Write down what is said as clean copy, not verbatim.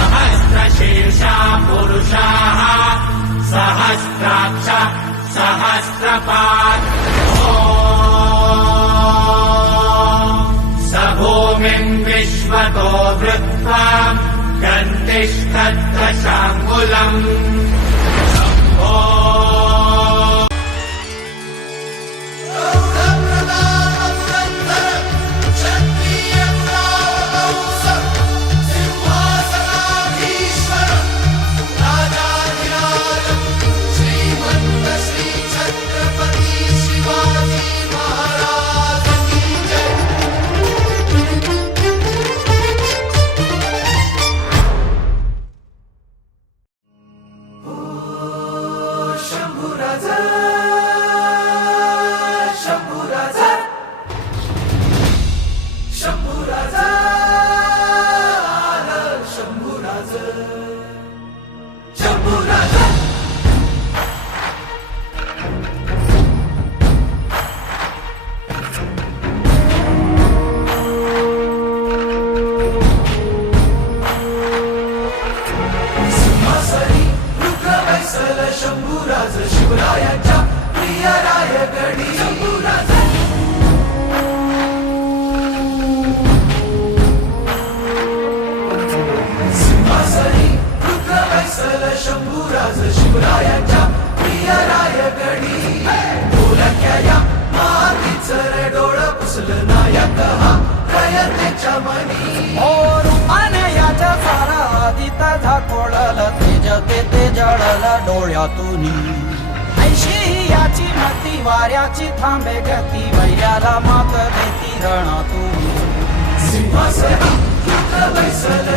सहस्रशीर्षा पुरुषाः सहस्राक्ष सहस्रपात् स भूमिम् विश्वतो वृत्वा गन्तिष्ठद्दशाङ्गुलम् शंभूराज शिवरायाच्या प्रिय रायगडी शंभूराज सिंहासनी रुद्र वैसल शंभूराज शिवरायाच्या प्रिय रायगडी बोलक्या मातीचं रे डोळं पुसलं नायक हा रयतेच्या मनी रूपाने याच्या सारा आदित झाकोळल तेज ते जळल डोळ्यातून ऐशी याची मती वाऱ्याची थांबे गती वैर्याला मात देती रणातून सिंहासनी रुद्र वैसल